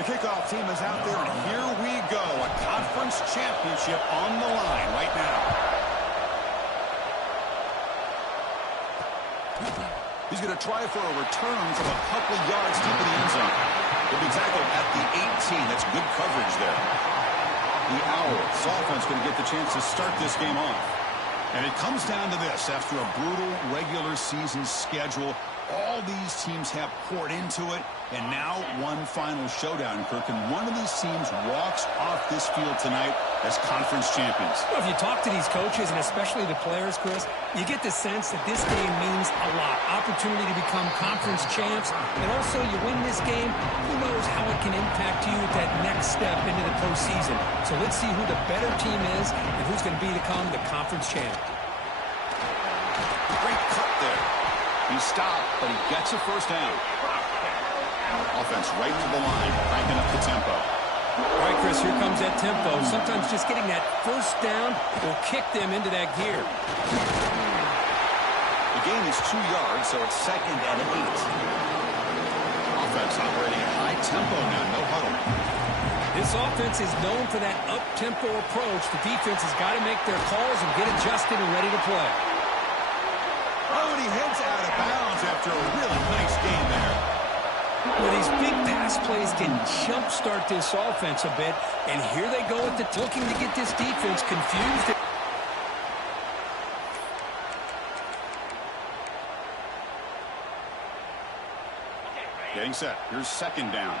The kickoff team is out there, and here we go. A conference championship on the line right now. He's going to try for a return from a couple yards deep in the end zone. He'll be tackled at the 18. That's good coverage there. The Owls offense going to get the chance to start this game off. And it comes down to this. After a brutal regular season schedule, all these teams have poured into it, and now one final showdown, Kirk, and one of these teams walks off this field tonight as conference champions. Well, if you talk to these coaches, and especially the players, Chris, you get the sense that this game means a lot. Opportunity to become conference champs, and also you win this game, who knows how it can impact you at that next step into the postseason. So let's see who the better team is and who's going to become the conference champ. Great cut there. He stopped, but he gets a first down. Offense right to the line, cranking up the tempo. All right, Chris, here comes that tempo. Sometimes just getting that first down will kick them into that gear. The gain is 2 yards, so it's 2nd and 8. Offense operating at high tempo now, no huddle. This offense is known for that up-tempo approach. The defense has got to make their calls and get adjusted and ready to play. Oh, and he heads out of bounds after a really nice game there. Well, these big pass plays can jumpstart this offense a bit, and here they go at the looking to get this defense confused. Getting set. Here's 2nd down.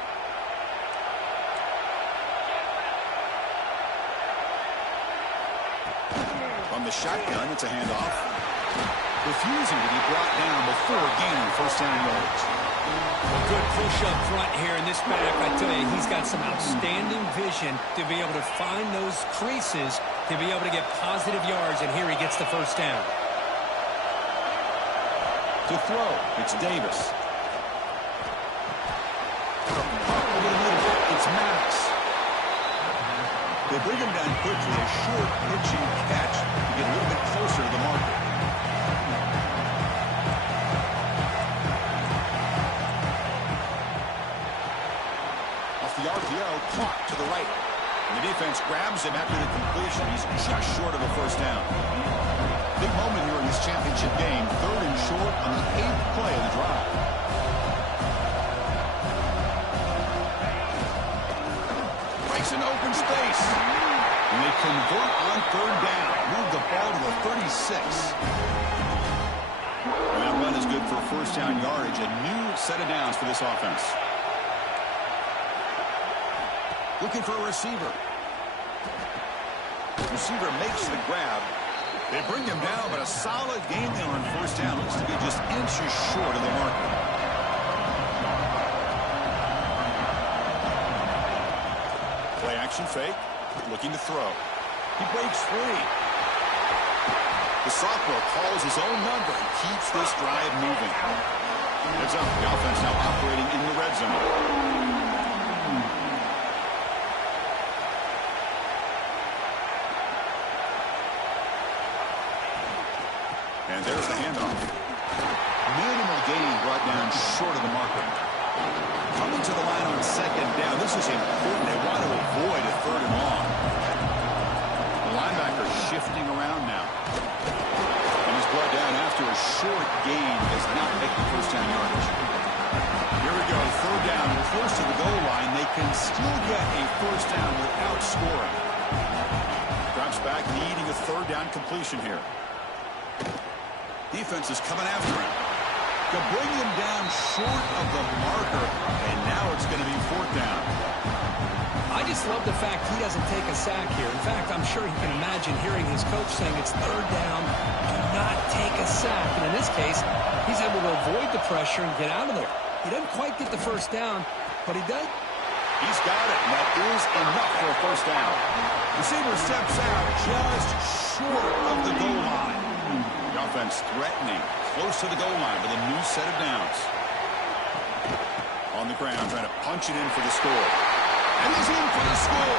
From the shotgun, it's a handoff. Refusing to be brought down before gaining first down yards. A good push up front here in this back. I tell you, he's got some outstanding vision to be able to find those creases to be able to get positive yards, and here he gets the first down. To throw, it's Davis. It's Maddox. They bring him down quickly, a short pitching catch to get a little bit closer to the marker. Off the RPO, caught to the right. And the defense grabs him after the completion. He's just short of a first down. Big moment here in this championship game. 3rd and short on the 8th play of the drive. Breaks an open space. And they convert on 3rd down. Move the ball to the 36. And that run is good for first down yardage. A new set of downs for this offense. Looking for a receiver. Receiver makes the grab. They bring him down, but a solid game there on first down. Looks to be just inches short of the marker. Play action fake. Looking to throw. He breaks free. The sophomore calls his own number and keeps this drive moving. Heads up. The offense now operating in the red zone. And there's the handoff. Minimal gain brought down short of the marker. Coming to the line on 2nd down. This is important. They want to avoid a 3rd and long. The linebacker shifting around now. And he's brought down after a short gain. Does not make the first down yardage. Here we go. 3rd down close to the goal line. They can still get a first down without scoring. Drops back, needing a 3rd down completion here. Defense is coming after him. To bring him down short of the marker, and now it's going to be 4th down. I just love the fact he doesn't take a sack here. In fact, I'm sure he can imagine hearing his coach saying it's 3rd down, do not take a sack. And in this case, he's able to avoid the pressure and get out of there. He doesn't quite get the first down, but he does. He's got it, and that is enough for a first down. Receiver steps out just short of the goal line. The offense threatening, close to the goal line with a new set of downs. On the ground, trying to punch it in for the score. And he's in for the score.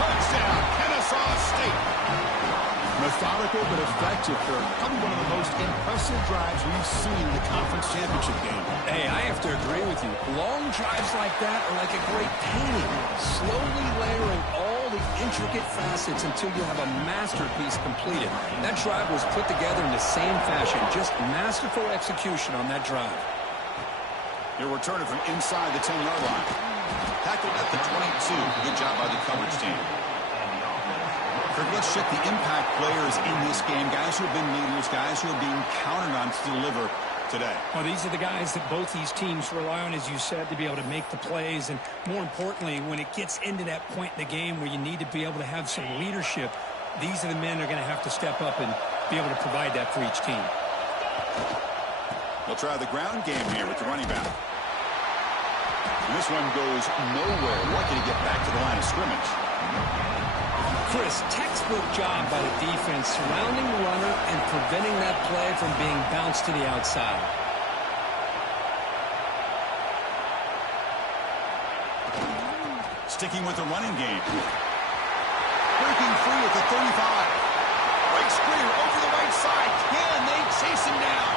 Touchdown, Kennesaw State. Methodical but effective, Kirk. Probably one of the most impressive drives we've seen in the conference championship game. Hey, I have to agree with you. Long drives like that are like a great painting, slowly layering all the intricate facets until you have a masterpiece completed. That drive was put together in the same fashion, just masterful execution on that drive. He'll return it from inside the 10-yard line. Tackled at the 22. Good job by the coverage team. Let's check the impact players in this game, guys who have been leaders, guys who are being counted on to deliver today. Well, these are the guys that both these teams rely on, as you said, to be able to make the plays. And more importantly, when it gets into that point in the game where you need to be able to have some leadership, these are the men that are going to have to step up and be able to provide that for each team. They'll try the ground game here with the running back. And this one goes nowhere. Lucky to get back to the line of scrimmage. Chris, textbook job by the defense surrounding the runner and preventing that play from being bounced to the outside. Sticking with the running game. Breaking free at the 35. Breaks free over the right side. Can they chase him down?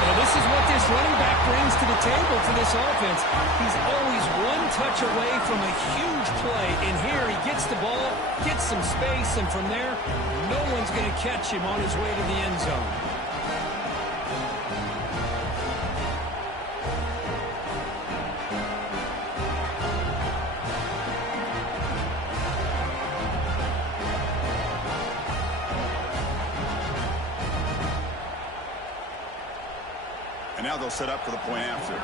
Well, this is what this running back brings to the table for this offense. He's always one touch away from a huge play. And here he gets the ball, gets some space, and from there, no one's going to catch him on his way to the end zone. And now they'll set up for the point after.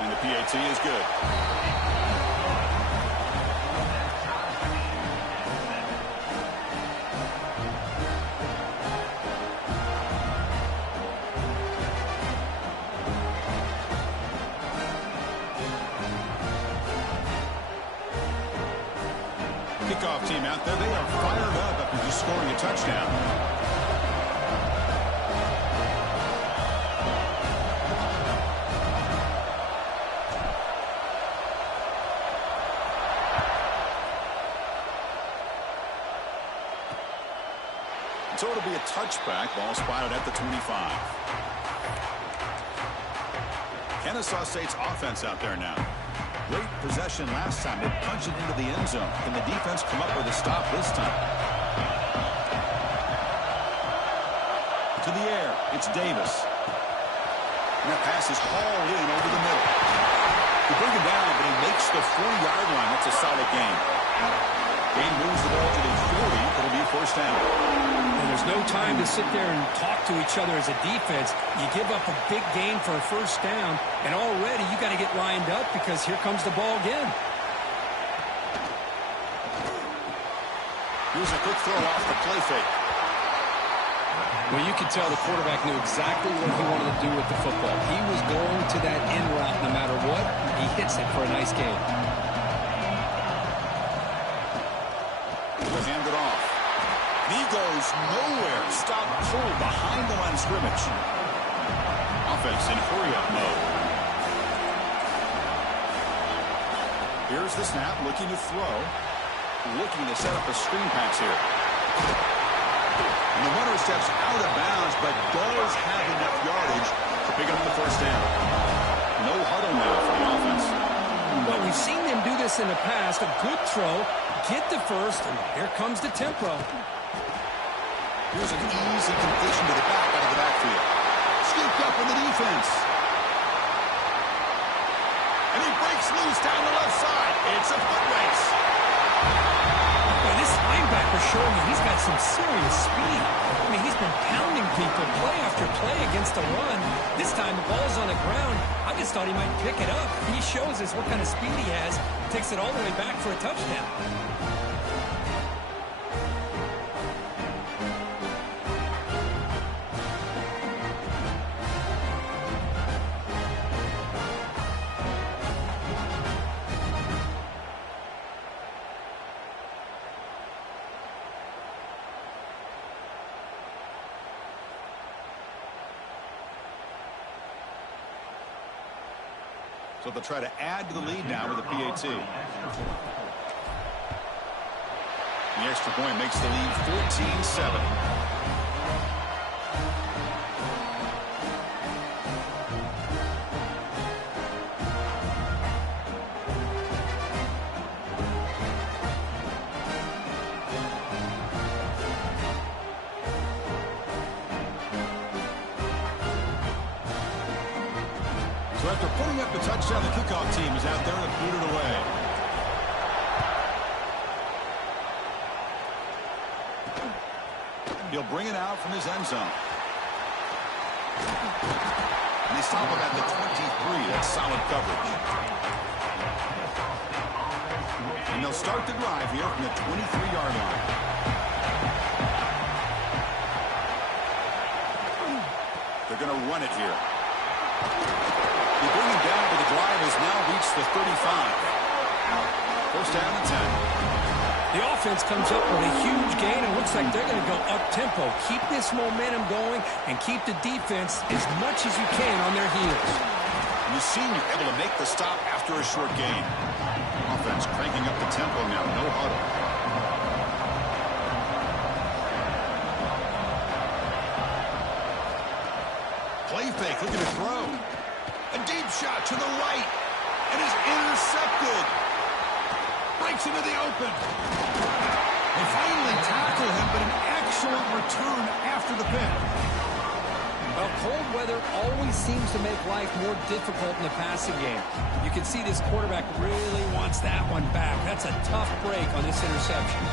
And the PAT is good. Kickoff team out there. They are fired up after just scoring a touchdown. So it'll be a touchback. Ball spotted at the 25. Kennesaw State's offense out there now. Great possession last time. They punched it into the end zone. Can the defense come up with a stop this time? To the air. It's Davis. And that pass is hauled in over the middle. They bring him down, but he makes the 40-yard line. That's a solid gain. Gain moves the ball to the 40. It'll be first down. And there's no time to sit there and talk to each other as a defense. You give up a big gain for a first down, and already you got to get lined up because here comes the ball again. Here's a quick throw off the play fake. Well, you could tell the quarterback knew exactly what he wanted to do with the football. He was going to that in route no matter what. He hits it for a nice gain. He'll hand it off. He goes nowhere. Stop pull behind the line of scrimmage. Offense in hurry-up mode. Here's the snap, looking to throw. Looking to set up a screen pass here. And the runner steps out of bounds, but does have enough yardage to pick up the first down. No huddle now for the offense. Well, we've seen them do this in the past. A good throw, get the first, and here comes the tempo. Here's an easy completion to the back out of the backfield. Scooped up in the defense. And he breaks loose down the left side. It's a foot race. Well, this linebacker showing you he's got some serious speed. I mean, he's been pounding people play after play against the run. This time the ball's on the ground. I just thought he might pick it up. He shows us what kind of speed he has. Takes it all the way back for a touchdown. So they'll try to add to the lead now with a PAT. The extra point makes the lead 14-7. So after putting up the touchdown, the kickoff team is out there to boot it away. He'll bring it out from his end zone. And they stop him at the 23. That's solid coverage. And they'll start the drive here from the 23-yard line. They're going to run it here. They bring him down, but the drive has now reached the 35. First down and 10. The offense comes up with a huge gain, and looks like they're going to go up-tempo. Keep this momentum going and keep the defense as much as you can on their heels. And the senior able to make the stop after a short gain. Offense cranking up the tempo now. No huddle. Play fake, looking to throw. A deep shot to the right. And is intercepted. Breaks into the open. They finally tackle him, but an excellent return after the pick. Well, cold weather always seems to make life more difficult in the passing game. You can see this quarterback really wants that one back. That's a tough break on this interception.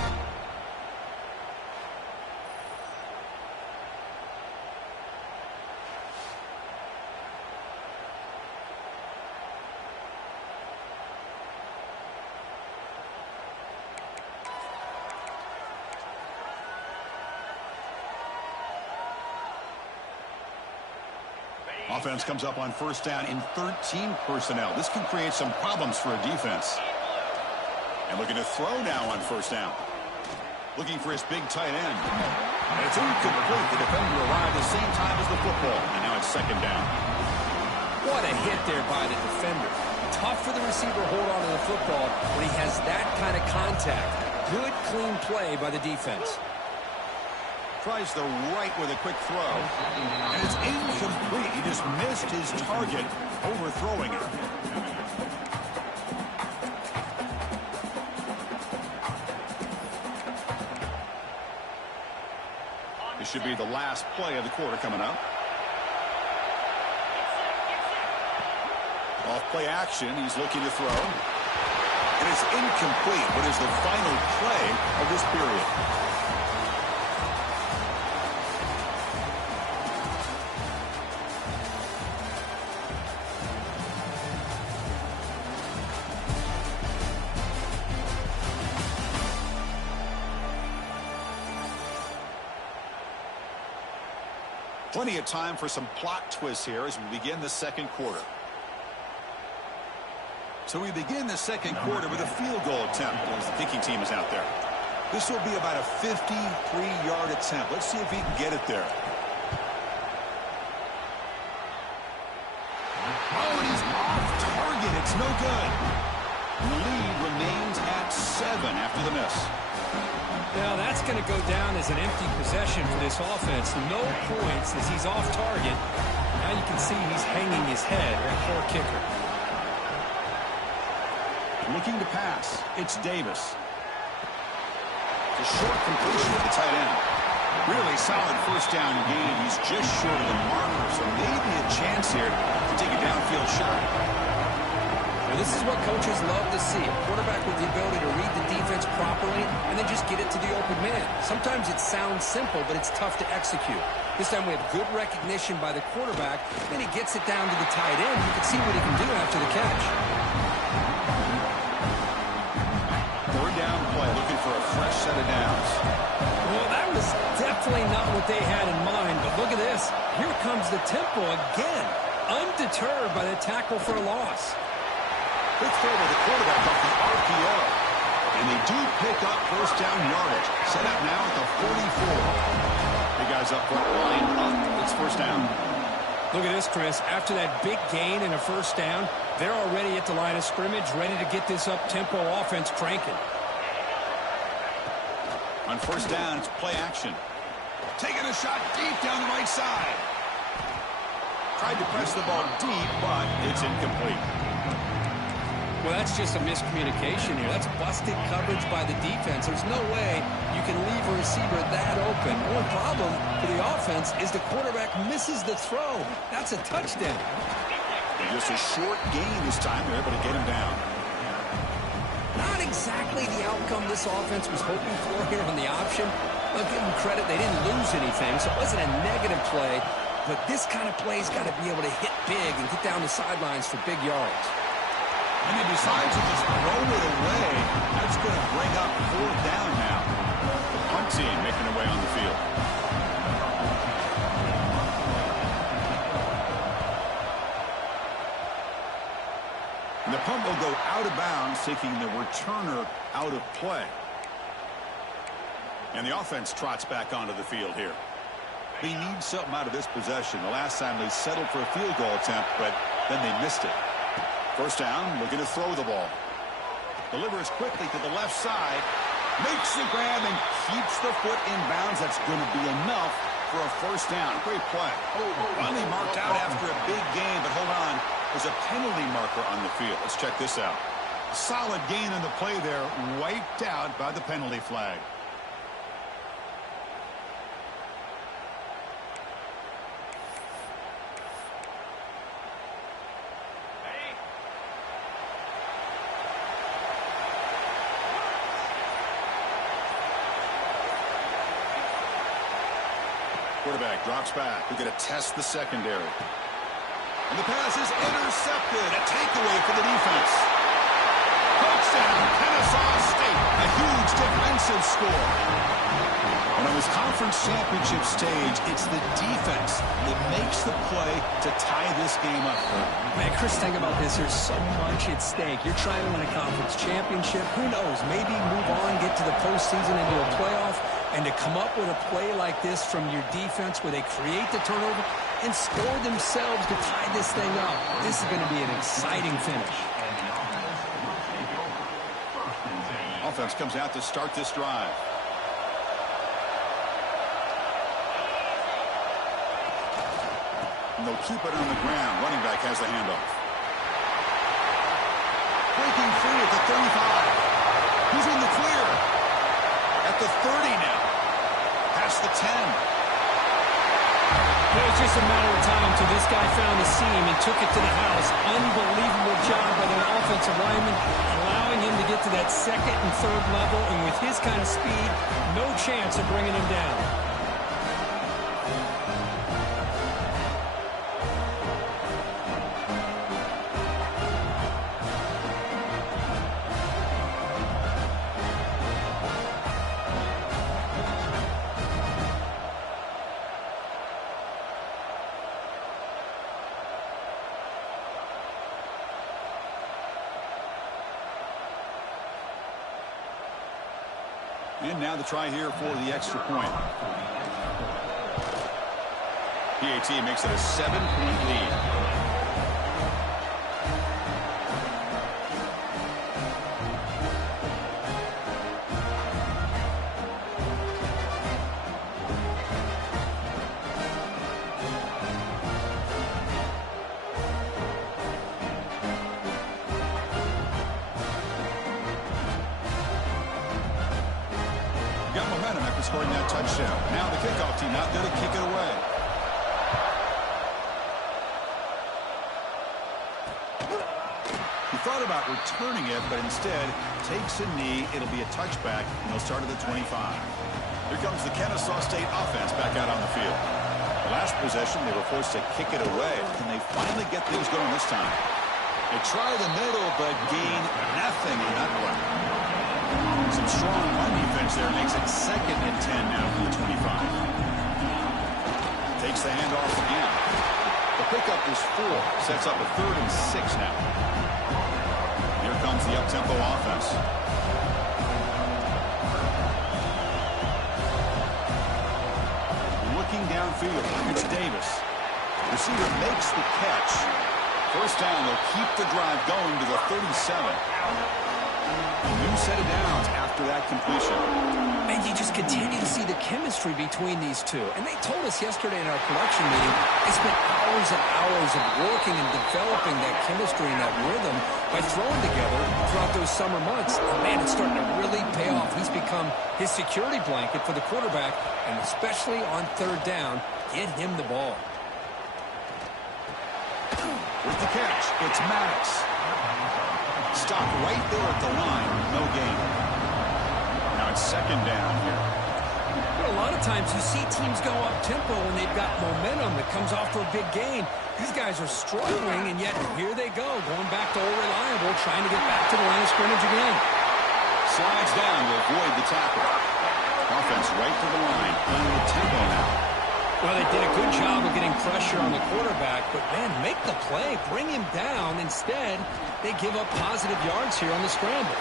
Offense comes up on first down in 13 personnel. This can create some problems for a defense. And looking to throw now on first down. Looking for his big tight end. And it's incomplete. The defender arrived at the same time as the football. And now it's second down. What a hit there by the defender. Tough for the receiver to hold on to the football when he has that kind of contact. Good, clean play by the defense. Tries the right with a quick throw. And it's incomplete. He just missed his target, overthrowing it. This should be the last play of the quarter coming up. Off play action. He's looking to throw. And it's incomplete. What is the final play of this period? 'Plenty of time for some plot twists here as we begin the second quarter. So we begin the second quarter with a field goal attempt as the kicking team is out there. This will be about a 53-yard attempt. Let's see if he can get it there. Oh, and he's off target. It's no good. And the lead remains at 7 after the miss. Now that's going to go down as an empty possession for this offense. No points as he's off target. Now you can see he's hanging his head. That poor kicker. Looking to pass. It's Davis. The short completion of the tight end. Really solid first down gain. He's just short of the marker, so maybe a chance here to take a downfield shot. Now this is what coaches love to see. A quarterback with the ability to read the defense properly and then just get it to the open man. Sometimes it sounds simple, but it's tough to execute. This time we have good recognition by the quarterback. Then he gets it down to the tight end. You can see what he can do after the catch. Third down play, looking for a fresh set of downs. Well, that was definitely not what they had in mind, but look at this. Here comes the tempo again, undeterred by the tackle for a loss. Quick throw to the quarterback off the RPO. And they do pick up first down yardage. Set up now at the 44. Big guys up front, line up. It's first down. Look at this, Chris. After that big gain and a first down, They're already at the line of scrimmage, ready to get this up-tempo offense cranking. On first down, it's play action. Taking a shot deep down the right side. Tried to press the ball deep, but it's incomplete. Well, that's just a miscommunication here. That's busted coverage by the defense. There's no way you can leave a receiver that open. One problem for the offense is the quarterback misses the throw. That's a touchdown. Just a short gain this time. They're able to get him down. Not exactly the outcome this offense was hoping for here on the option. I'll give them credit. They didn't lose anything, so it wasn't a negative play. But this kind of play's got to be able to hit big and get down the sidelines for big yards. And he decides to just throw it away. That's going to bring up fourth down now. The punt team making their way on the field. And the punt will go out of bounds, taking the returner out of play. And the offense trots back onto the field here. They need something out of this possession. The last time they settled for a field goal attempt, but then they missed it. First down, looking to throw the ball. Delivers quickly to the left side. Makes the grab and keeps the foot in bounds. That's going to be enough for a first down. Great play. Finally marked out after a big gain, but hold on. There's a penalty marker on the field. Let's check this out. Solid gain on the play there, wiped out by the penalty flag. Quarterback drops back. We're going to test the secondary. And the pass is intercepted. A takeaway for the defense. Touchdown, Kennesaw State. A huge defensive score. And on this conference championship stage, it's the defense that makes the play to tie this game up. Man, Chris, think about this. There's so much at stake. You're trying to win a conference championship. Who knows? Maybe move on, get to the postseason, into a playoff. And to come up with a play like this from your defense where they create the turnover and score themselves to tie this thing up, this is going to be an exciting finish. Offense comes out to start this drive. And they'll keep it on the ground. Running back has the handoff. Breaking free at the 35. Who's in the clear? At the 30 now. Past the 10. It was just a matter of time till this guy found the seam and took it to the house. Unbelievable job by the offensive lineman, allowing him to get to that second and third level. And with his kind of speed, no chance of bringing him down. And now the try here for the extra point. PAT makes it a 7-point lead. Got momentum after scoring that touchdown. Now the kickoff team out there to kick it away. He thought about returning it, but instead takes a knee. It'll be a touchback, and they'll start at the 25. Here comes the Kennesaw State offense back out on the field. The last possession, they were forced to kick it away. Can they finally get things going this time? They try the middle, but gain nothing in that one. Some strong run defense there makes it 2nd and 10 now from the 25. Takes the handoff again. The pickup is 4. Sets up a 3rd and 6 now. Here comes the up-tempo offense. Looking downfield, it's Davis. Receiver makes the catch First down, they'll keep the drive going to the 37. A new set of downs after that completion. And you just continue to see the chemistry between these two. And they told us yesterday in our production meeting, they spent hours and hours of working and developing that chemistry and that rhythm by throwing together throughout those summer months. And man, it's starting to really pay off. He's become his security blanket for the quarterback, and especially on third down, get him the ball. With the catch, it's Maddox. Stopped right there at the line, no gain. Now it's second down here. But a lot of times you see teams go up-tempo when they've got momentum that comes off for a big gain. These guys are struggling, and yet here they go, going back to old reliable, trying to get back to the line of scrimmage again. Slides down to avoid the tackle. Offense right to the line, playing with tempo now. Well, they did a good job of getting pressure on the quarterback, but, man, make the play, bring him down. Instead, they give up positive yards here on the scramble.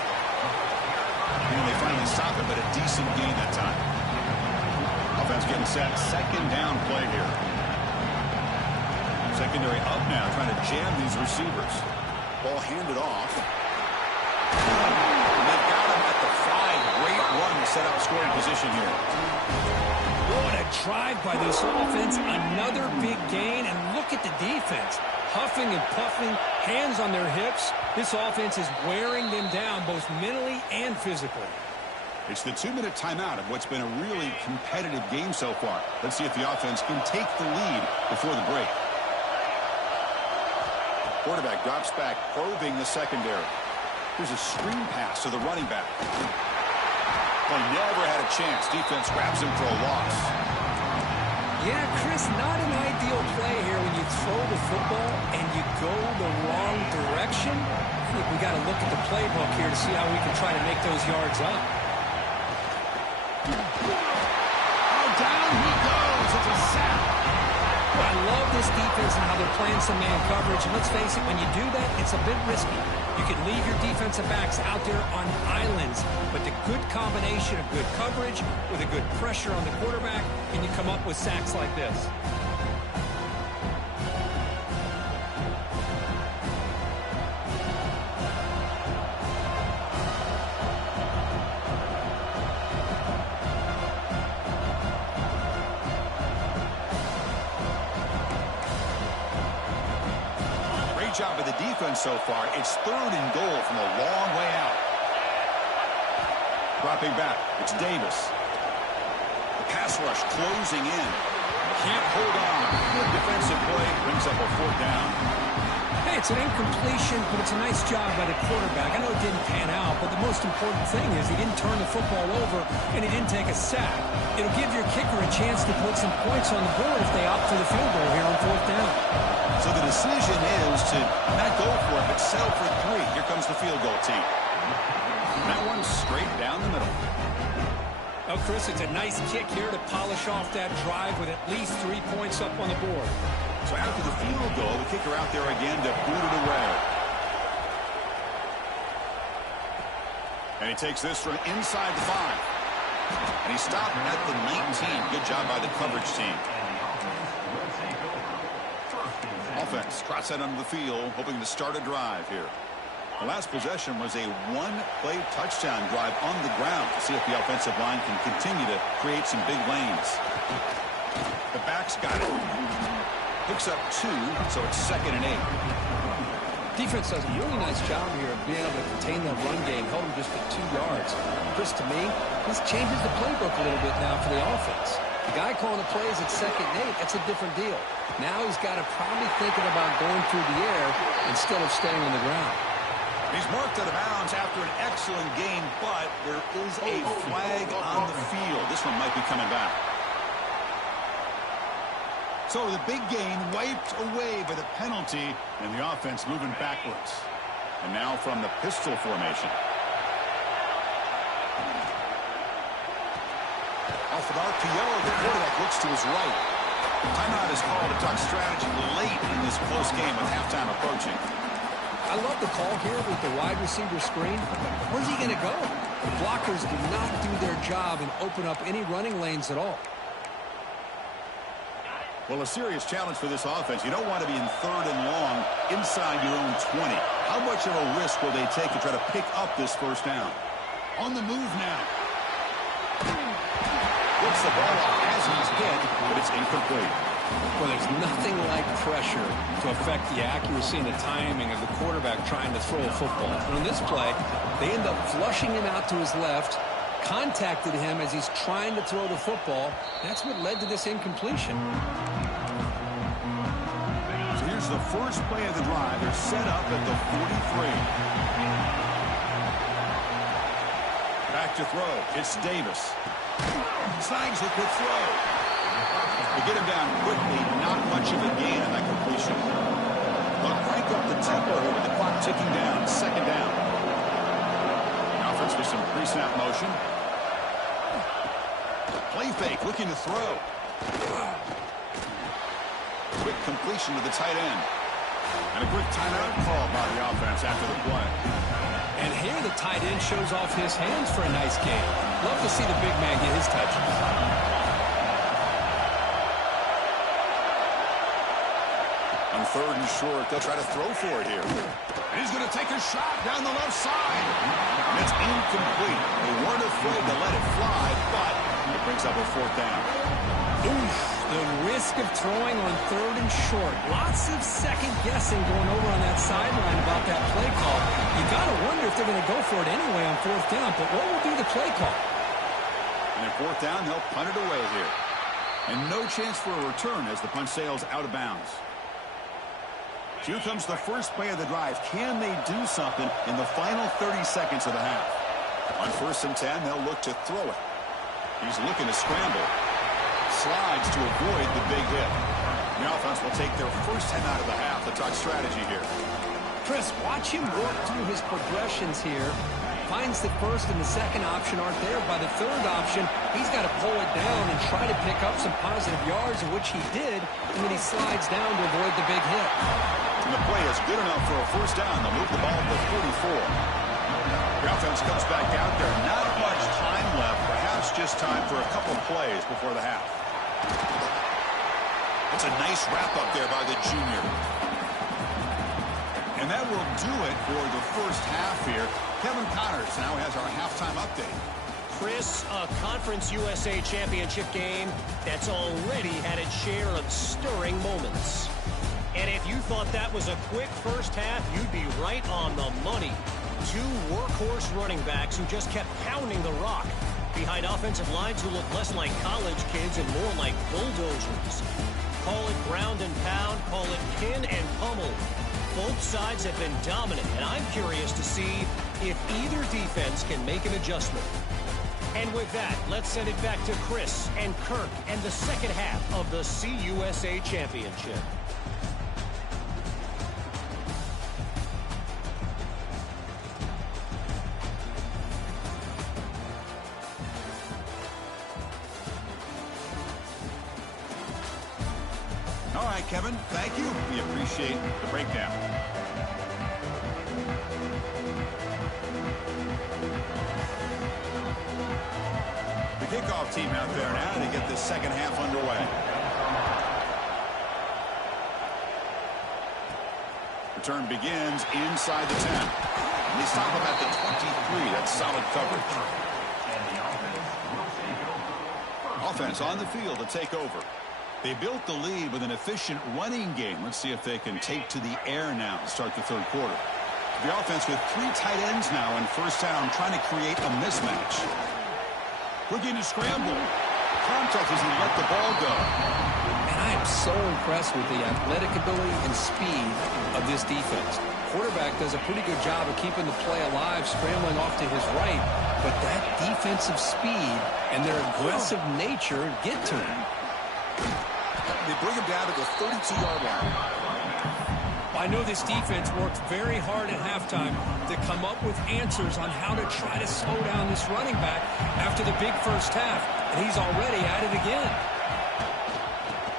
And they finally stop it, but a decent gain that time. Offense getting set. Second down play here. Secondary up now, trying to jam these receivers. Ball handed off. And they've got him at the 5. Great run to set up scoring position here. What a drive by this offense. Another big gain, and look at the defense. Huffing and puffing, hands on their hips. This offense is wearing them down both mentally and physically. It's the 2-minute timeout of what's been a really competitive game so far. Let's see if the offense can take the lead before the break. Quarterback drops back, probing the secondary. Here's a screen pass to the running back. Well, never had a chance. Defense grabs him for a loss. Yeah, Chris, not an ideal play here when you throw the football and you go the wrong direction. I think we got to look at the playbook here to see how we can try to make those yards up. Oh, down he goes. It's a sack. I love this defense and how they're playing some man coverage. And let's face it, when you do that, it's a bit risky. You can leave your defensive backs out there on islands, but the good combination of good coverage with a good pressure on the quarterback, and you come up with sacks like this. Job of the defense so far. It's 3rd and goal from a long way out. Dropping back. It's Davis. The pass rush closing in. Can't hold on. Good defensive play. Brings up a 4th down. Hey, it's an incompletion, but it's a nice job by the quarterback. I know it didn't pan out, but the most important thing is he didn't turn the football over and he didn't take a sack. It'll give your kicker a chance to put some points on the board if they opt for the field goal here on 4th down. So the decision is to not go for it, but settle for 3. Here comes the field goal team. That one's straight down the middle. Oh, Chris, it's a nice kick here to polish off that drive with at least 3 points up on the board. So after the field goal, the kicker out there again to boot it away. And he takes this from inside the 5. And he stopped at the 19. Good job by the coverage team. Offense trots that onto the field, hoping to start a drive here. The last possession was a 1-play touchdown drive on the ground to see if the offensive line can continue to create some big lanes. The back's got it. Picks up 2, so it's 2nd and 8. Defense does a really nice job here of being able to contain that run game, held him just at 2 yards. Chris, to me, this changes the playbook a little bit now for the offense. The guy calling the plays at 2nd and 8, that's a different deal. Now he's got to probably thinking about going through the air instead of staying on the ground. He's marked out of bounds after an excellent game, but there is a flag on the field. This one might be coming back. So the big gain wiped away by the penalty, and the offense moving backwards. And now from the pistol formation. Off an RPO, the quarterback looks to his right. Timeout is called to talk strategy late in this close game with halftime approaching. I love the call here with the wide receiver screen. Where's he going to go? The blockers do not do their job and open up any running lanes at all. Well, a serious challenge for this offense. You don't want to be in 3rd and long inside your own 20. How much of a risk will they take to try to pick up this first down? On the move now. Gets the ball off as he's hit, but it's incomplete. Well, there's nothing like pressure to affect the accuracy and the timing of the quarterback trying to throw a football. And on this play, they end up flushing him out to his left, contacted him as he's trying to throw the football. That's what led to this incompletion. So here's the first play of the drive. They're set up at the 43. Back to throw. It's Davis. Snags a good throw. They get him down quickly. Not much of a gain on that completion. They'll crank up the tempo with the clock ticking down. 2nd down. The offense with some pre-snap motion. Play fake, looking to throw. Quick completion to the tight end. And a quick timeout call by the offense after the play. And here the tight end shows off his hands for a nice game. Love to see the big man get his touches. On 3rd and short, they'll try to throw for it here. And he's going to take a shot down the left side. And it's incomplete. They weren't afraid to let it fly, but it brings up a 4th down. Oof, the risk of throwing on 3rd and short. Lots of second guessing going over on that sideline about that play call. You got to wonder if they're going to go for it anyway on 4th down, but what will be the play call? And at 4th down, they'll punt it away here. And no chance for a return as the punt sails out of bounds. Here comes the first play of the drive. Can they do something in the final 30 seconds of the half? On 1st and 10, they'll look to throw it. He's looking to scramble. Slides to avoid the big hit. The offense will take their first 10 out of the half. The talk strategy here. Chris, watch him work through his progressions here. Finds the 1st and the 2nd option aren't there. By the 3rd option, he's got to pull it down and try to pick up some positive yards, of which he did, and then he slides down to avoid the big hit. And the play is good enough for a first down. They'll move the ball to the 44. The offense comes back out there. Not much time left. Perhaps just time for a couple plays before the half. It's a nice wrap-up there by the junior. And that will do it for the first half here. Kevin Connors now has our halftime update. Chris, a Conference USA Championship game that's already had its share of stirring moments. And if you thought that was a quick first half, you'd be right on the money. 2 workhorse running backs who just kept pounding the rock behind offensive lines who look less like college kids and more like bulldozers. Call it ground and pound, call it pin and pummel. Both sides have been dominant, and I'm curious to see if either defense can make an adjustment. And with that, let's send it back to Chris and Kirk and the second half of the CUSA Championship. All right, Kevin, thank you. We appreciate the breakdown. The kickoff team out there now to get the second half underway. Return begins inside the 10. They stop him at the 23. That's solid coverage. Offense on the field to take over. They built the lead with an efficient running game. Let's see if they can take to the air now to start the 3rd quarter. The offense with 3 tight ends now in first down, trying to create a mismatch. Looking to scramble. Contact as he let the ball go. And I am so impressed with the athletic ability and speed of this defense. Quarterback does a pretty good job of keeping the play alive, scrambling off to his right. But that defensive speed and their aggressive nature get to him. They bring him down to the 32-yard line. I know this defense worked very hard at halftime to come up with answers on how to try to slow down this running back after the big first half, and he's already at it again.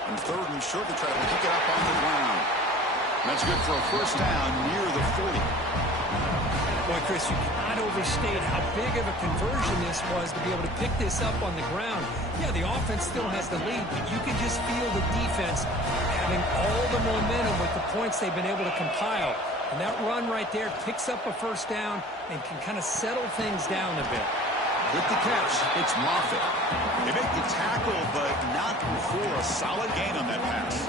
On 3rd and short, they try to pick it up on the ground. That's good for a first down near the 40. Boy, Chris, you cannot overstate how big of a conversion this was to be able to pick this up on the ground. Yeah, the offense still has the lead, but you can just feel the defense having all the momentum with the points they've been able to compile. And that run right there picks up a first down and can kind of settle things down a bit. With the catch, it's Moffitt. They make the tackle, but not before a solid gain on that pass.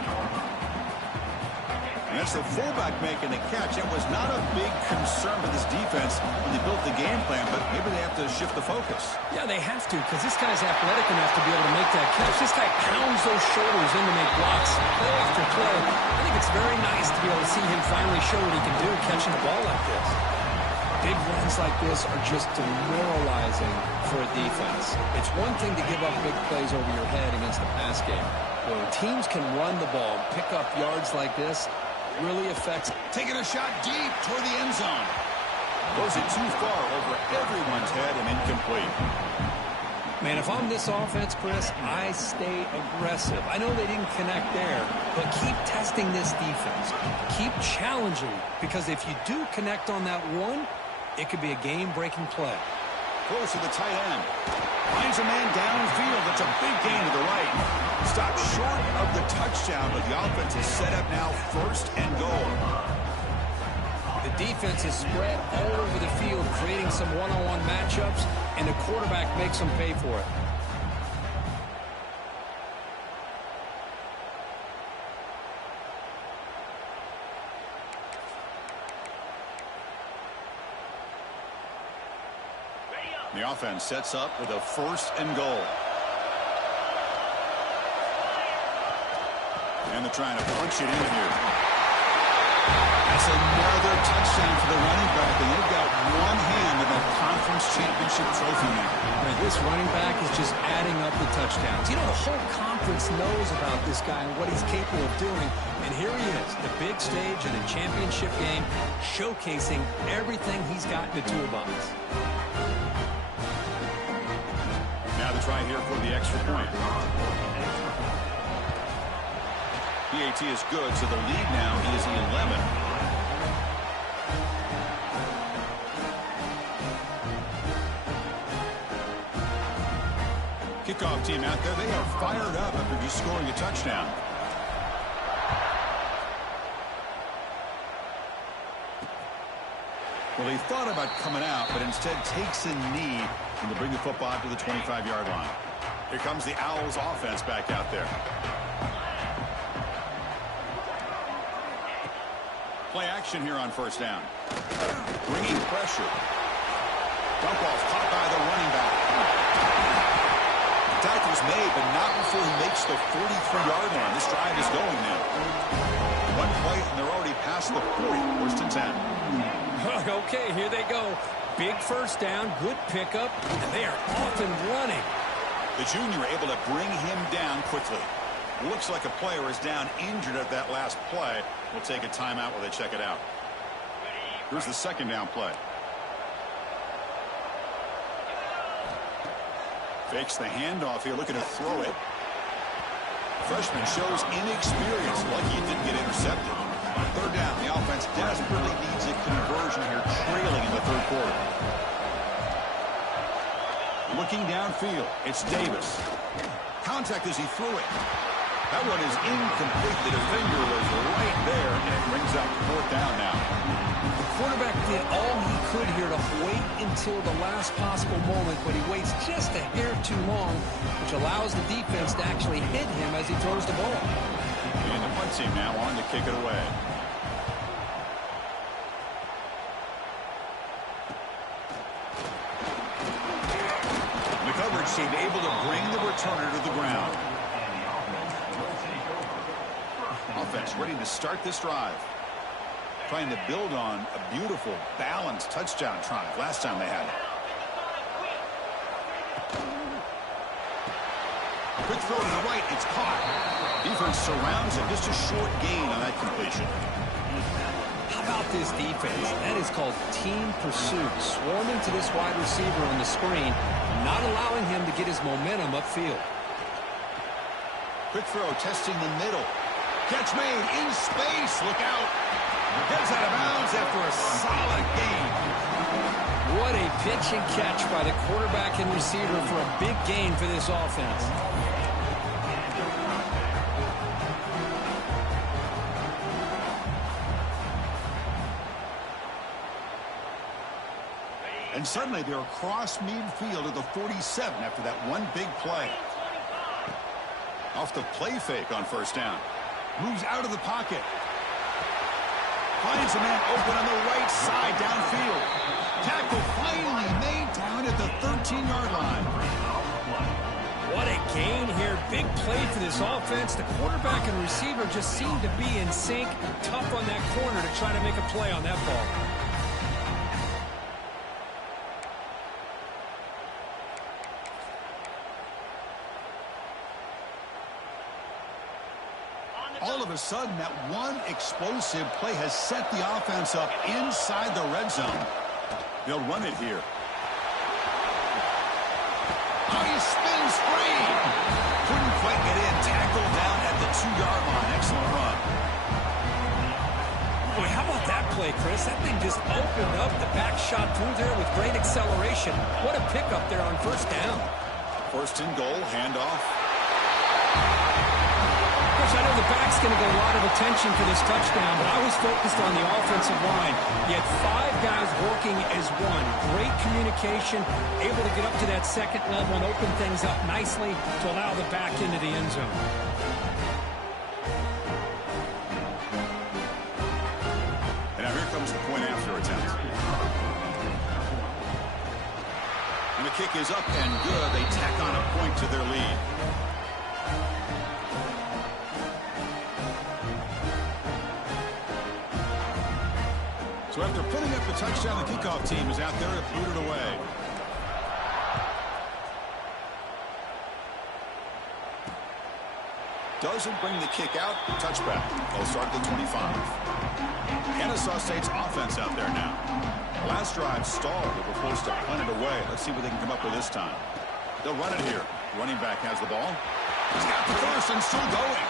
And that's the fullback making the catch. That was not a big concern for this defense when they built the game plan, but maybe they have to shift the focus. Yeah, they have to, because this guy's athletic enough to be able to make that catch. This guy pounds those shoulders in to make blocks play after play. I think it's very nice to be able to see him finally show what he can do catching the ball like this. Big runs like this are just demoralizing for a defense. It's one thing to give up big plays over your head against the pass game. When teams can run the ball, pick up yards like this, really affects. Taking a shot deep toward the end zone. Goes it too far over everyone's head and incomplete. Man, if I'm this offense, Chris, I stay aggressive. I know they didn't connect there, but keep testing this defense. Keep challenging, because if you do connect on that one, it could be a game-breaking play. Close to the tight end. Finds a man downfield. That's a big gain to the right. Stopped short of the touchdown, but the offense is set up now first and goal. The defense is spread all over the field, creating some one-on-one matchups, and the quarterback makes them pay for it. The offense sets up with a first and goal. And they're trying to punch it in here. That's another touchdown for the running back, and they've got one hand in that conference championship trophy now. Right, this running back is just adding up the touchdowns. You know, the whole conference knows about this guy and what he's capable of doing. And here he is, the big stage in a championship game, showcasing everything he's got in the toolbox. Now to try here for the extra point. PAT is good, so the lead now is 11. Kickoff team out there, they are fired up after just scoring a touchdown. Well, they thought about coming out, but instead takes a knee and to bring the football to the 25-yard line. Here comes the Owls offense back out there. Play action here on first down. Bringing pressure. Dump off caught by the running back. Tackle's made, but not before he makes the 43-yard line. This drive is going now. One play, and they're already past the 40. First and 10. Okay, here they go. Big first down, good pickup, and they are off and running. The junior able to bring him down quickly. Looks like a player is down injured at that last play. We'll take a timeout while they check it out. Here's the second down play. Fakes the handoff here, looking to throw it. Freshman shows inexperience. Lucky he didn't get intercepted. Third down, the offense desperately needs a conversion here, trailing in the third quarter. Looking downfield, it's Davis. Contact as he threw it. That one is incomplete. The defender was right there, and it brings up fourth down now. The quarterback did all he could here to wait until the last possible moment, but he waits just a hair too long, which allows the defense to actually hit him as he throws the ball. And the punt team now on to kick it away. The coverage team able to bring the returner to the ground. Offense ready to start this drive. Trying to build on a beautiful, balanced touchdown drive last time they had it. Quick throw to the right. It's caught. Defense surrounds it. Just a short gain on that completion. How about this defense? That is called team pursuit. Swarming to this wide receiver on the screen, not allowing him to get his momentum upfield. Quick throw, testing the middle. Catch made in space. Look out. Gets out of bounds after a solid gain. What a pitch and catch by the quarterback and receiver for a big gain for this offense. And suddenly they're across midfield at the 47 after that one big play. Off the play fake on first down. Moves out of the pocket. Finds a man open on the right side downfield. Tackle finally made down at the 13-yard line. What a gain here. Big play for this offense. The quarterback and receiver just seem to be in sync. Tough on that corner to try to make a play on that ball. All of a sudden, that one explosive play has set the offense up inside the red zone. They'll run it here. Oh, he spins free. Couldn't quite get in. Tackled down at the 2-yard line. Excellent run. Boy, how about that play, Chris? That thing just opened up. The back shot through there with great acceleration. What a pickup there on first down. First and goal, handoff. I know the back's going to get a lot of attention for this touchdown, but I was focused on the offensive line. You had 5 guys working as one. Great communication, able to get up to that second level and open things up nicely to allow the back into the end zone. And now here comes the point after attempt. And the kick is up and good. They tack on a point to their lead. So after putting up the touchdown, the kickoff team is out there to boot it away. Doesn't bring the kick out. Touchback. They'll start at the 25. Kennesaw State's offense out there now. Last drive stalled. They were forced to punt it away. Let's see what they can come up with this time. They'll run it here. Running back has the ball. He's got the first and still going.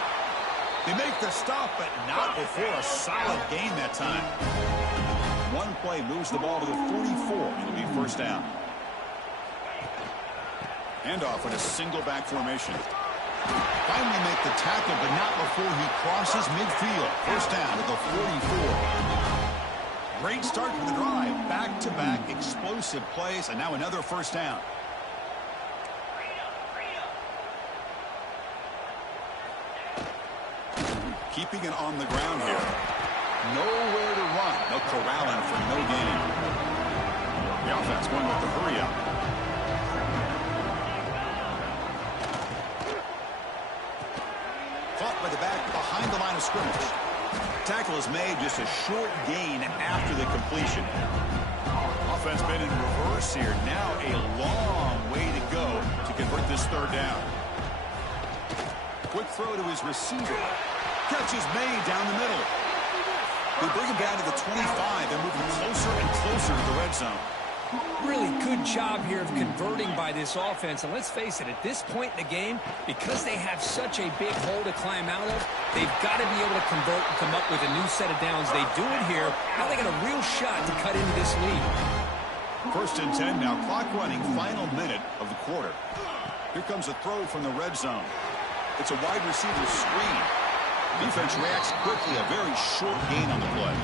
They make the stop, but not before a solid gain that time. One play moves the ball to the 44. It'll be first down. Handoff in a single back formation. Finally make the tackle, but not before he crosses midfield. First down at the 44. Great start to the drive. Back-to-back explosive plays, and now another first down. Keeping it on the ground here. Nowhere to run. No corralling for no gain. The offense going with the hurry up. Caught by the back behind the line of scrimmage. Tackle is made, just a short gain after the completion. Offense been in reverse here. Now a long way to go to convert this third down. Quick throw to his receiver. Catch is made down the middle. They bring him down to the 25. They're moving closer and closer to the red zone. Really good job here of converting by this offense. And let's face it, at this point in the game, because they have such a big hole to climb out of, they've got to be able to convert and come up with a new set of downs. They do it here. Now they got a real shot to cut into this lead. First and 10 now. Clock running. Final minute of the quarter. Here comes a throw from the red zone. It's a wide receiver screen. Defense reacts quickly. A very short gain on the play.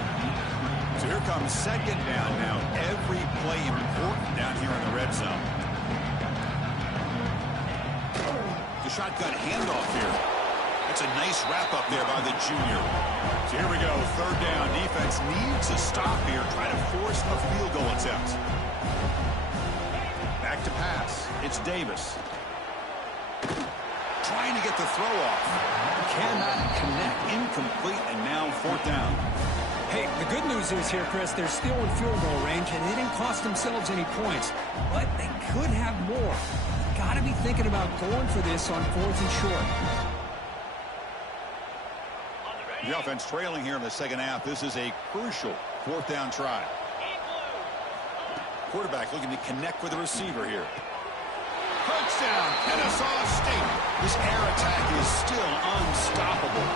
So here comes second down now. Every play important down here in the red zone. The shotgun handoff here. That's a nice wrap up there by the junior. So here we go. Third down. Defense needs a stop here. Try to force a field goal attempt. Back to pass. It's Davis. Trying to get the throw off. Cannot connect. Incomplete, and now fourth down. Hey, the good news is here, Chris, they're still in field goal range, and they didn't cost themselves any points. But they could have more. Got to be thinking about going for this on fourth and short. The offense trailing here in the second half. This is a crucial fourth down try. Quarterback looking to connect with the receiver here. Touchdown, Kennesaw State. This air attack is still unstoppable.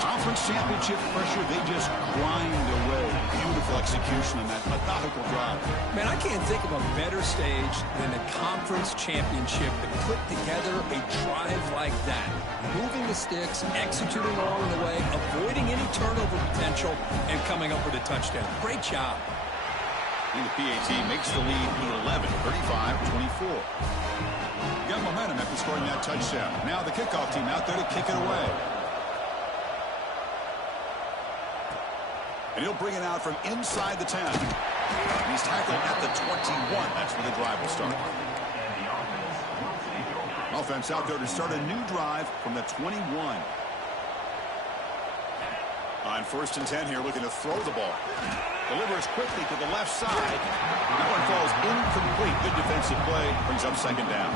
Conference championship pressure, they just grind away. Beautiful execution on that methodical drive. Man, I can't think of a better stage than the conference championship to put together a drive like that. Moving the sticks, executing along the way, avoiding any turnover potential, and coming up with a touchdown. Great job. And the PAT makes the lead 11, 35-24. Got momentum after scoring that touchdown. Now the kickoff team out there to kick it away. And he'll bring it out from inside the 10. He's tackled at the 21. That's where the drive will start. Offense out there to start a new drive from the 21. On 1st and 10 here, looking to throw the ball. Delivers quickly to the left side. That one falls incomplete. Good defensive play. Brings up 2nd down.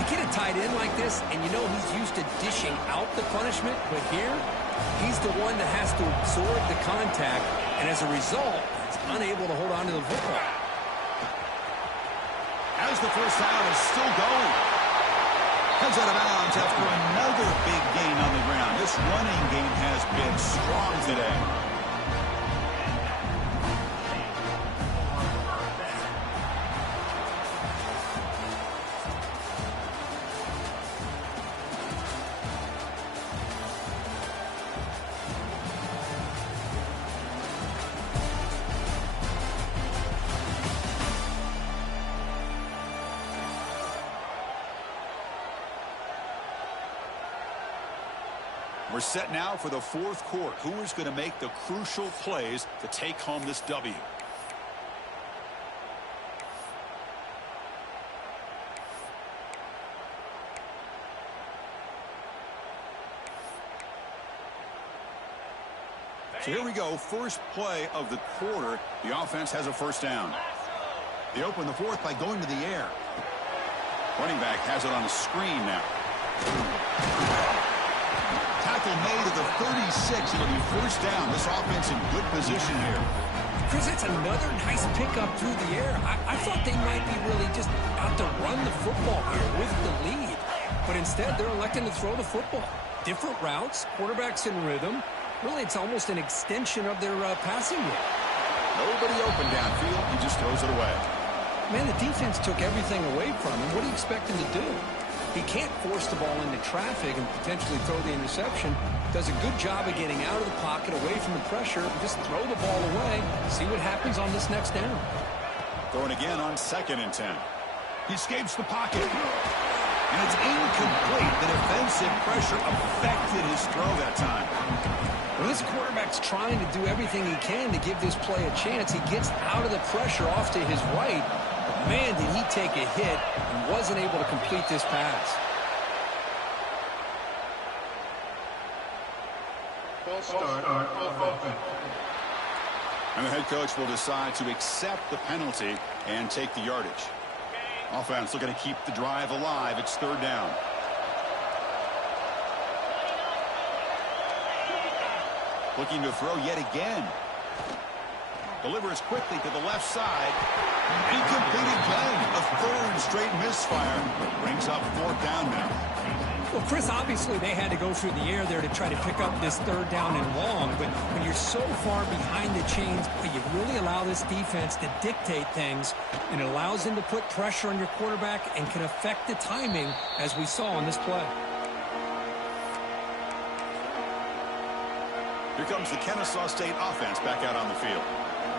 You get a tight end like this, and you know he's used to dishing out the punishment, but here, he's the one that has to absorb the contact, and as a result, he's unable to hold on to the football. As the first down is still going. Comes out of bounds after another big gain on the ground. This running game has been strong today. We're set now for the 4th quarter. Who is going to make the crucial plays to take home this W? So here we go. First play of the quarter. The offense has a first down. They open the 4th by going to the air. Running back has it on a screen now. Tackle made at the 36. It'll be first down. This offense in good position here. Chris, that's another nice pickup through the air. I thought they might be really just out to run the football here with the lead. But instead, they're electing to throw the football. Different routes, quarterbacks in rhythm. Really, it's almost an extension of their passing game. Nobody open downfield. He just throws it away. Man, the defense took everything away from him. What do you expect him to do? He can't force the ball into traffic and potentially throw the interception. Does a good job of getting out of the pocket, away from the pressure, and just throw the ball away. See what happens on this next down. Throwing again on 2nd and 10. He escapes the pocket. And it's incomplete. The defensive pressure affected his throw that time. Well, this quarterback's trying to do everything he can to give this play a chance. He gets out of the pressure off to his right. But man, did he take a hit and wasn't able to complete this pass. And the head coach will decide to accept the penalty and take the yardage. Offense looking to keep the drive alive. It's 3rd down. Looking to throw yet again. Delivers quickly to the left side. Incomplete again. A 3rd straight misfire. Brings up 4th down now. Well, Chris, obviously they had to go through the air there to try to pick up this 3rd down and long. But when you're so far behind the chains, you really allow this defense to dictate things. And it allows them to put pressure on your quarterback and can affect the timing, as we saw on this play. Here comes the Kennesaw State offense back out on the field.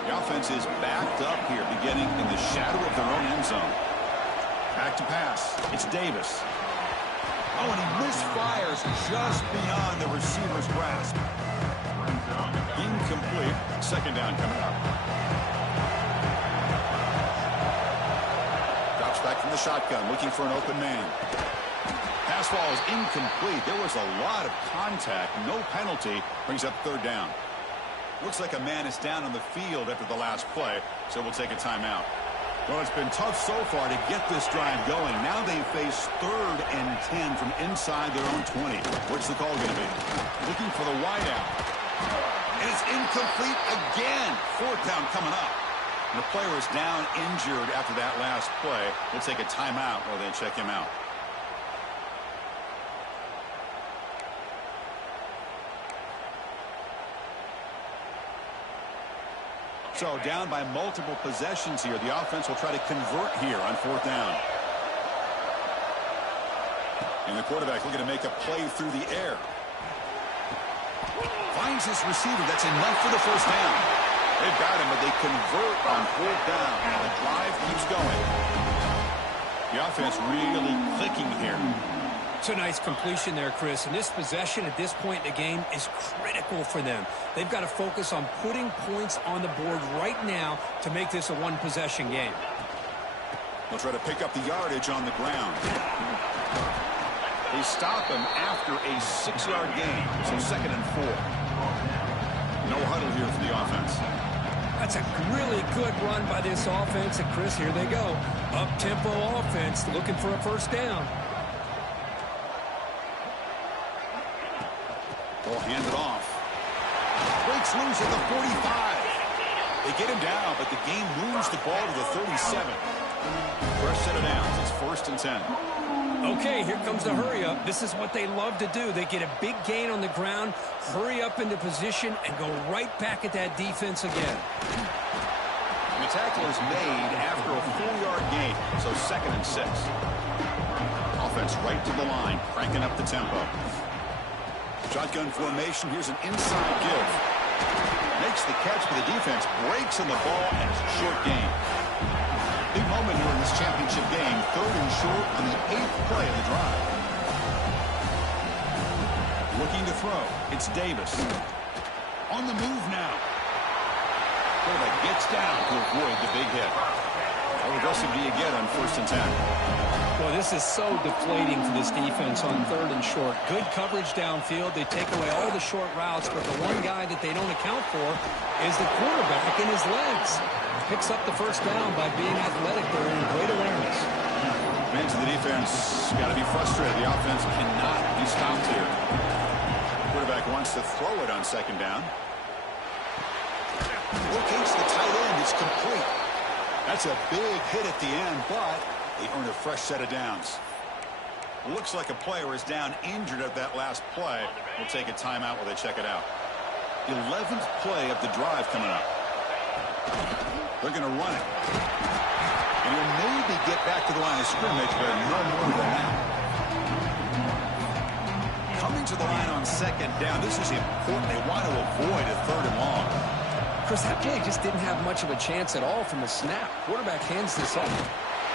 The offense is backed up here, beginning in the shadow of their own end zone. Back to pass. It's Davis. Oh, and he misfires just beyond the receiver's grasp. Incomplete. 2nd down coming up. Drops back from the shotgun, looking for an open man. Pass ball is incomplete. There was a lot of contact. No penalty. Brings up 3rd down. Looks like a man is down on the field after the last play, so we'll take a timeout. Well, it's been tough so far to get this drive going. Now they face 3rd and 10 from inside their own 20. What's the call going to be? Looking for the wideout. And it's incomplete again. 4th down coming up. And the player is down injured after that last play. We'll take a timeout while they check him out. So down by multiple possessions here. The offense will try to convert here on 4th down. And the quarterback looking to make a play through the air. Finds his receiver. That's enough for the 1st down. They've got him, but they convert on 4th down. The drive keeps going. The offense really clicking here. It's a nice completion there, Chris. And this possession at this point in the game is critical for them. They've got to focus on putting points on the board right now to make this a one-possession game. They'll try to pick up the yardage on the ground. They stop him after a 6-yard gain, so 2nd and 4. No huddle here for the offense. That's a really good run by this offense. And, Chris, here they go. Up-tempo offense looking for a 1st down. They'll hand it off. Breaks loose at the 45. They get him down, but the game moves the ball to the 37. Fresh set of downs. It's 1st and 10. Okay, here comes the hurry up. This is what they love to do. They get a big gain on the ground, hurry up into position, and go right back at that defense again. The tackle is made after a 4-yard gain, so 2nd and 6. Offense right to the line, cranking up the tempo. Shotgun formation. Here's an inside give. Makes the catch for the defense. Breaks in the ball, and it's a short gain. Big moment here in this championship game. 3rd and short on the 8th play of the drive. Looking to throw. It's Davis. On the move now. Quarterback gets down to avoid the big hit. How aggressive do you get on 1st and 10? Boy, this is so deflating for this defense on 3rd and short. Good coverage downfield. They take away all the short routes, but the one guy that they don't account for is the quarterback and his legs. Picks up the 1st down by being athletic there and great awareness. Fans of the defense got to be frustrated. The offense cannot be stopped here. Quarterback wants to throw it on 2nd down. Locates the tight end. It's complete. That's a big hit at the end, but they earn a fresh set of downs. Looks like a player is down injured at that last play. We'll take a timeout while they check it out. 11th play of the drive coming up. They're going to run it. And he'll maybe get back to the line of scrimmage, but no more than that. Coming to the line on 2nd down. This is important. They want to avoid a 3rd and long. Chris, that play just didn't have much of a chance at all from the snap. Quarterback hands this off.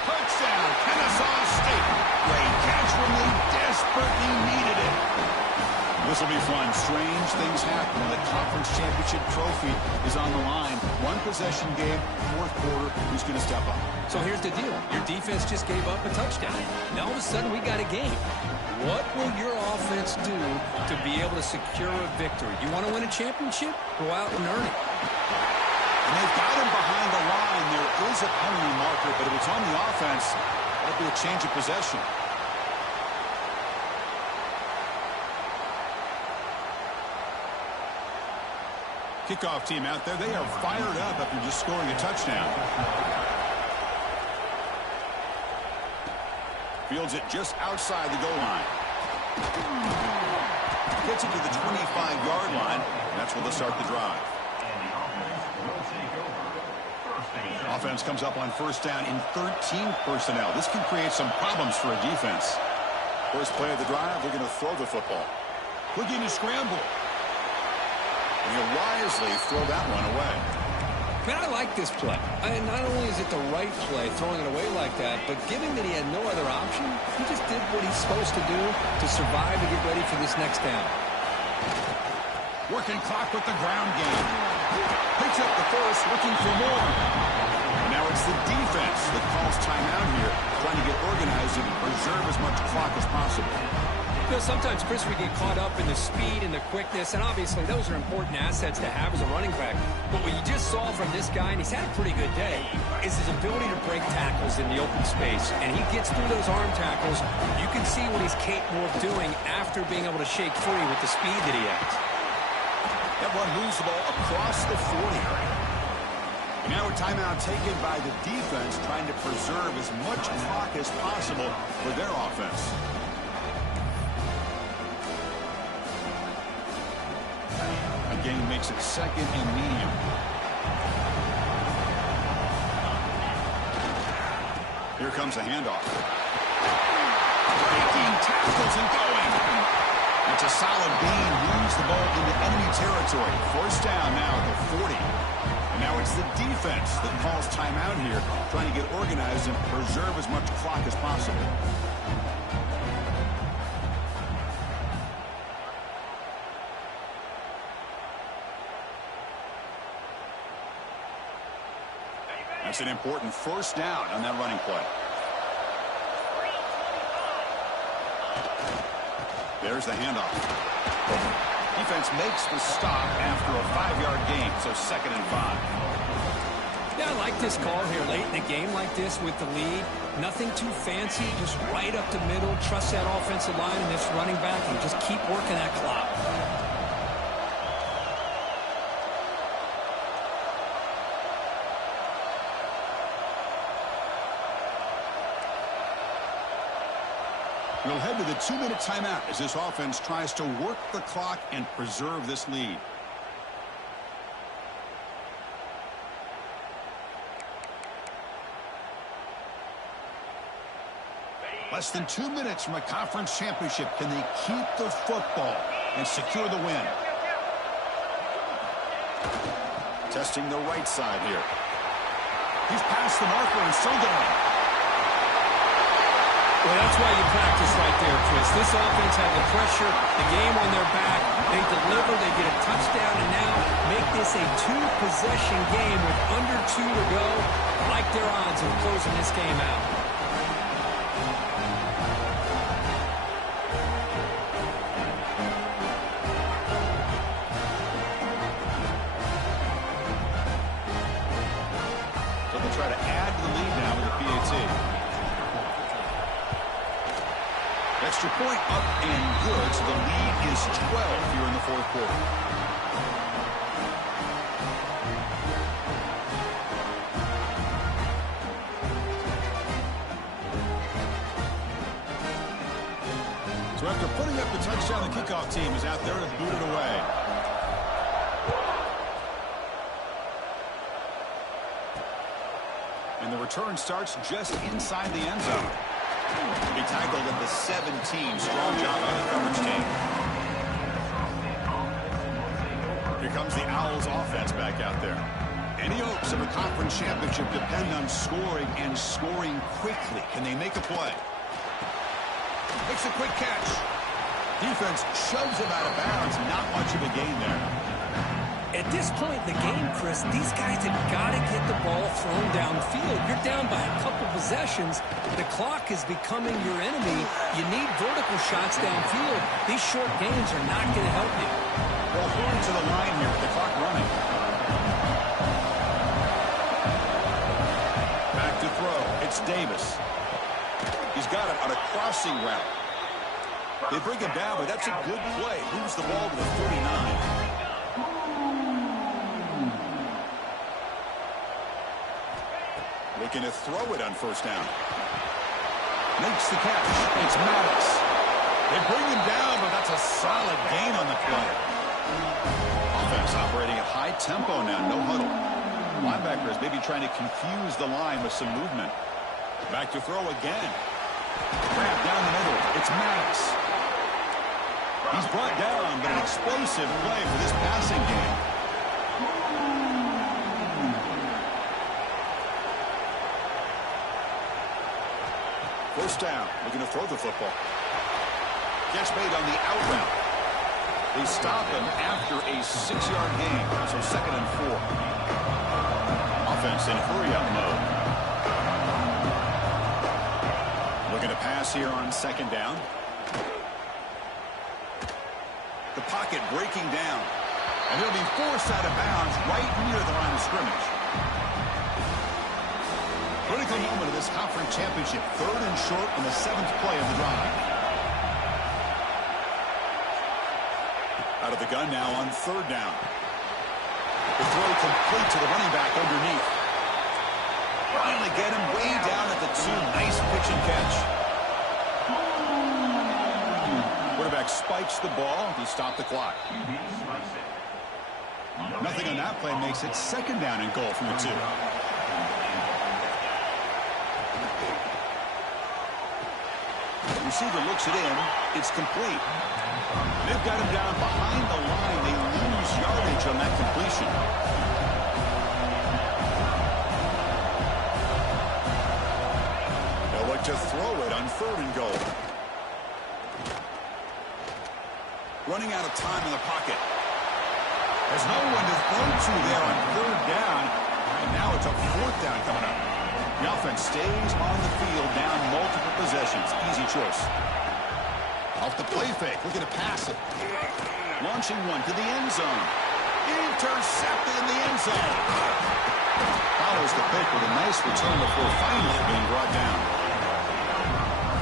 Touchdown, Kennesaw State. Great catch when they desperately needed it. This will be fun. Strange things happen when the conference championship trophy is on the line. One possession game, 4th quarter. Who's going to step up? So here's the deal. Your defense just gave up a touchdown. Now all of a sudden we got a game. What will your offense do to be able to secure a victory? You want to win a championship? Go out and earn it. And they've got him behind the line. There is a penalty marker, but if it's on the offense, that'll be a change of possession. Kickoff team out there. They are fired up after just scoring a touchdown. Fields it just outside the goal line. Gets it to the 25-yard line. That's where they'll start the drive. Offense comes up on 1st down in 13 personnel. This can create some problems for a defense. First play of the drive, they're going to throw the football. Quick in to scramble. And he'll wisely throw that one away. Man, I like this play. And not only is it the right play, throwing it away like that, but given that he had no other option, he just did what he's supposed to do to survive and get ready for this next down. Working clock with the ground game. Picks up the first, looking for more. And now it's the defense that calls timeout here, trying to get organized and preserve as much clock as possible. You know, sometimes, Chris, we get caught up in the speed and the quickness, and obviously those are important assets to have as a running back. But what you just saw from this guy, and he's had a pretty good day, is his ability to break tackles in the open space. And he gets through those arm tackles. You can see what he's capable of doing after being able to shake free with the speed that he has. That one moves the ball across the 40. And now a timeout taken by the defense, trying to preserve as much clock as possible for their offense. Again, makes it 2nd and medium. Here comes a handoff. Breaking tackles and going. It's a solid gain. Moves the ball into enemy territory. First down now at the 40. And now it's the defense that calls timeout here, trying to get organized and preserve as much clock as possible. That's an important first down on that running play. There's the handoff. Defense makes the stop after a 5-yard gain, so 2nd and 5. Yeah, I like this call here late in the game like this with the lead. Nothing too fancy, just right up the middle. Trust that offensive line and this running back and just keep working that clock. We'll head to the 2-minute timeout as this offense tries to work the clock and preserve this lead. Less than 2 minutes from a conference championship. Can they keep the football and secure the win? Testing the right side here. He's past the marker and still going. Well, that's why you practice right there, Chris. This offense had the pressure, the game on their back. They deliver, they get a touchdown, and now make this a 2-possession game with under 2 to go. I like their odds of closing this game out. So they'll try to add to the lead now with the PAT. Extra point up and good, so the lead is 12 here in the 4th quarter. So after putting up the touchdown, the kickoff team is out there to boot it away. And the return starts just inside the end zone. He tackled at the 17. Strong job on the coverage team. Here comes the Owls offense back out there. Any hopes of a conference championship depend on scoring and scoring quickly. Can they make a play? Makes a quick catch. Defense shoves him out of bounds. Not much of a gain there. At this point in the game, Chris, these guys have got to get the ball thrown downfield. You're down by a couple possessions. The clock is becoming your enemy. You need vertical shots downfield. These short gains are not going to help you. Well, going to the line here with the clock running. Back to throw. It's Davis. He's got it on a crossing route. They bring him down, but that's a good play. Moves the ball to the 49. Looking to throw it on first down. Makes the catch. It's Maddox. They bring him down, but that's a solid gain on the play. Offense operating at high tempo now. No huddle. Linebackers maybe trying to confuse the line with some movement. Back to throw again. Grab down the middle. It's Maddox. He's brought down, but an explosive play for this passing game. First down, looking to throw the football. Catch made on the out route. They stop him after a 6-yard gain, so 2nd and 4. Offense in hurry-up mode. Looking to pass here on 2nd down. The pocket breaking down, and he'll be forced out of bounds right near the line of scrimmage. Critical moment of this conference championship. 3rd and short on the 7th play of the drive. Out of the gun now on 3rd down. The throw complete to the running back underneath. Finally get him way down at the 2. Nice pitch and catch. Quarterback spikes the ball. He stopped the clock. Nothing on that play makes it 2nd down and goal from the 2. Receiver looks it in. It's complete. They've got him down behind the line. They lose yardage on that completion. They'll look to throw it on 3rd and goal. Running out of time in the pocket. There's no one to throw to there on 3rd down. And now it's a 4th down coming up. The offense stays on the field down multiple possessions. Easy choice. Off the play fake. Looking to pass it. Launching one to the end zone. Intercepted in the end zone. Follows the pick with a nice return before finally being brought down.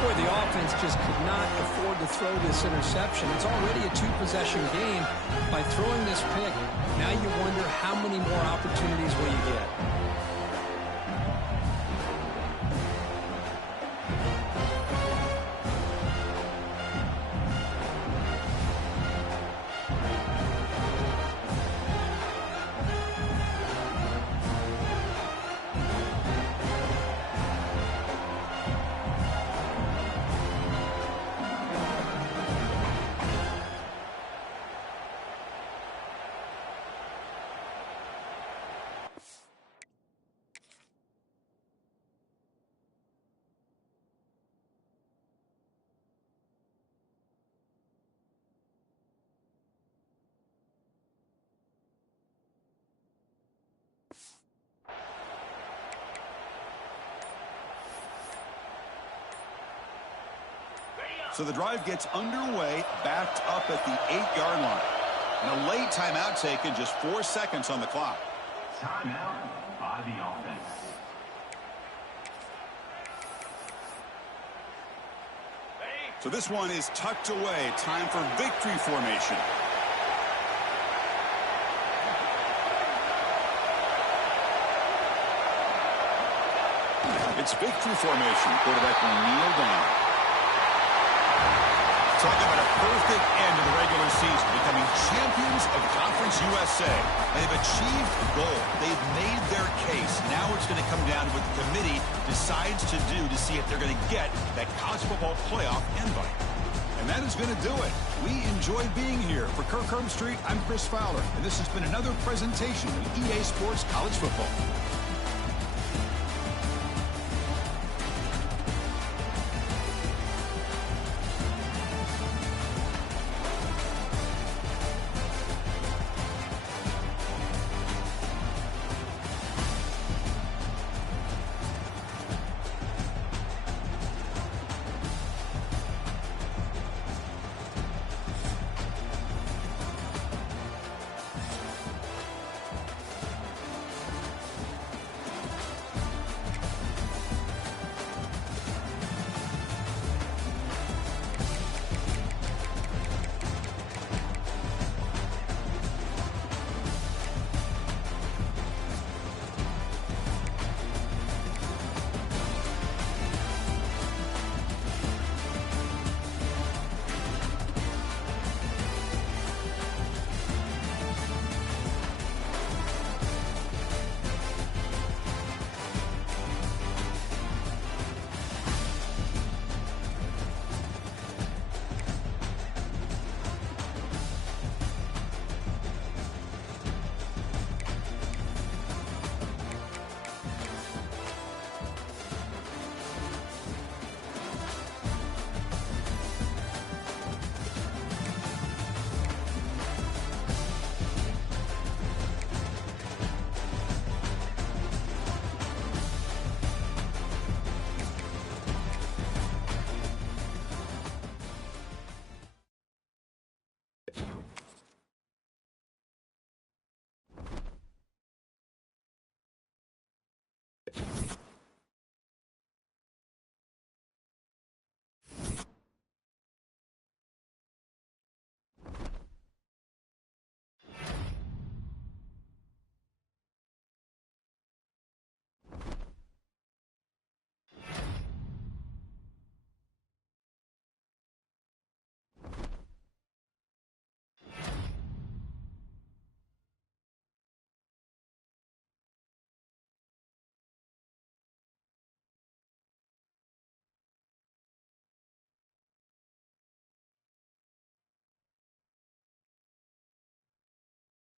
Boy, the offense just could not afford to throw this interception. It's already a 2-possession game. By throwing this pick, now you wonder how many more opportunities will you get. So the drive gets underway, backed up at the 8-yard line. And a late timeout taken, just 4 seconds on the clock. Timeout by the offense. So this one is tucked away. Time for victory formation. It's victory formation. Quarterback will kneel down. Talk about a perfect end to the regular season, becoming champions of Conference USA. They've achieved a goal. They've made their case. Now it's going to come down to what the committee decides to do to see if they're going to get that college football playoff invite. And that is going to do it. We enjoyed being here. For Kirk Herbstreit, I'm Chris Fowler, and this has been another presentation of EA Sports College Football.